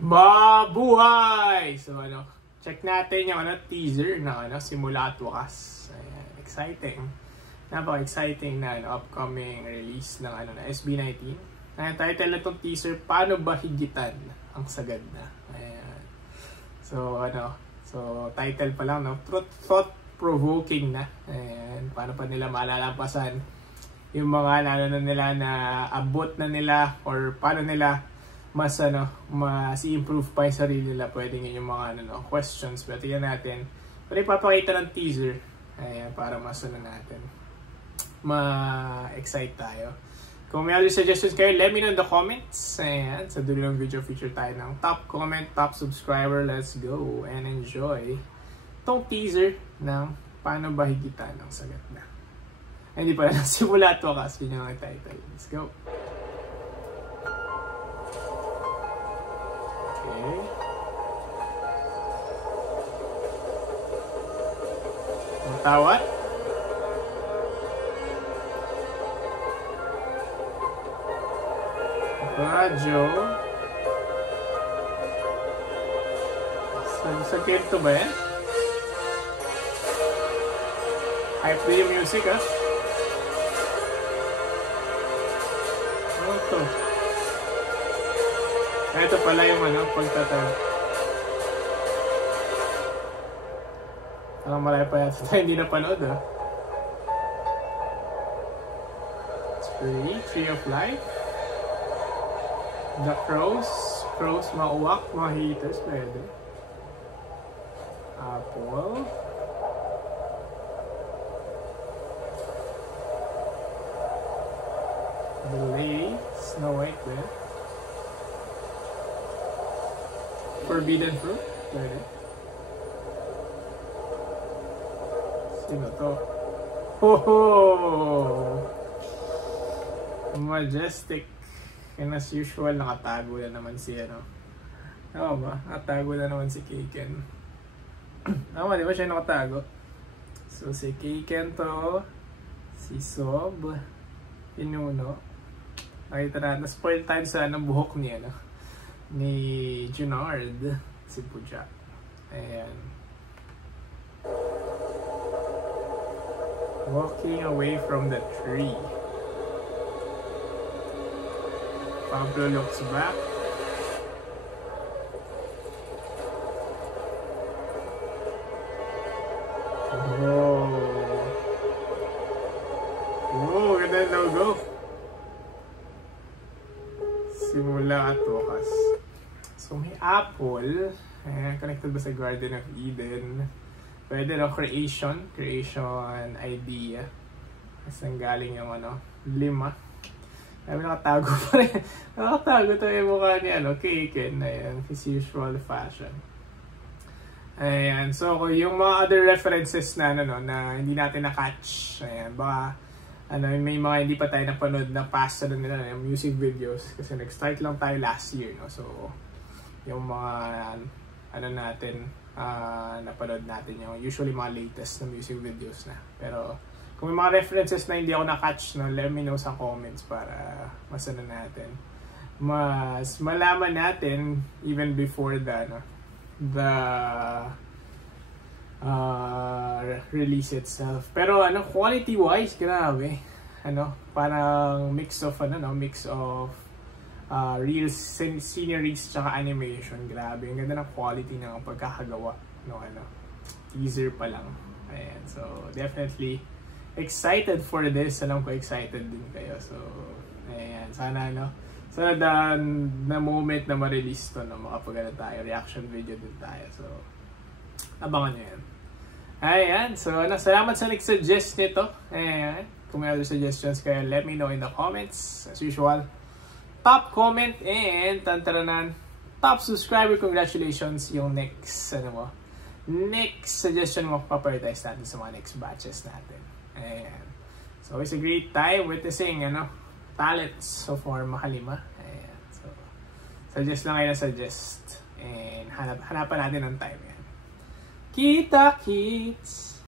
Mabuhay! So check natin yung teaser na simula at wakas. Ayan, exciting. Napaka-exciting na upcoming release ng na SB19. Ang title na itong teaser, Paano Ba Higitan Ang Sagad Na? Ayan. So title pa lang, thought-provoking na. Ayan, paano pa nila malalampasan yung mga nila na abot na nila, or paano nila mas improve pa yung sarili nila. Pwedeng yun yung mga questions. Pero tingnan natin. Pero ipapakita ng teaser. Ayan, para mas natin ma-excite tayo. Kung may other suggestions kayo, let me know in the comments. Ayan, sa dulo ng video, feature tayo ng top comment, top subscriber. Let's go and enjoy itong teaser ng Paano Ba Higitan Ang Sagad Na. Ay, hindi pala simula at wakas. Yun yung title. Let's go. Okay. Tawad. Radyo. Sa kento ba yan? Hype yung music, ha? Ano to? Ito pala yung pagtatawag. Ang malay pa yata tayo hindi napanood, ha? Tree of Life. The Crows, mauwak, mga haters, pwede. Apple. Delay, Snow White, pwede. Forbidden Fruit, pwede. Sino to? Hoho! Majestic. And as usual, nakatago na naman si Tama ba? Nakatago na naman si Keiken. Tama, di ba siya nakatago? So si Keiken to, si Sob, Inuno. Nakita na, na-spoil tayo sa buhok niya, ni Junard, si Puja. Ayan. Walking away from the tree. Pablo looks back. Oh. Oh, ganda ng logo. Simula at wakas. So may apple. Connected ba sa Garden of Eden? Pwede creation idea. Kasi nanggaling yung 5. Ay, nakatago pa rin. Nakatago to yung mukha ni Keiken. Ayan, his usual fashion. Ayan, so yung mga other references na na hindi natin na-catch. Ayan, baka may mga hindi pa tayo napanood na past nila yung music videos. Kasi nag-start lang tayo last year, no? So yung mga natin napanood natin yung usually mga latest na music videos na. Pero kung may mga references na hindi ako na-catch, let me know sa comments para mas natin. Mas malaman natin even before the release itself. Pero quality-wise, grabe. Parang mix of real sceneries tsaka animation. Grabe. Ang ganda ng quality ng pagkakagawa. Teaser pa lang. Ayan. So, definitely excited for this. Alam ko excited din kayo. So, ayan. Sana na moment na ma-release to, makapagana tayo. Reaction video din tayo. So, abangan nyo yan. Ayan. So, salamat sa nag-suggest nito. Ayan. Kung may other suggestions kayo, let me know in the comments. As usual, top comment and tantaranan, top subscriber. Congratulations yung next suggestion mo, paprioritize natin sa mga next batches natin. Ayan. So it's a great time witnessing talents so far makalima. Ayan. So suggest lang kayo na suggest and hanapan natin ng time yan. Kita kits!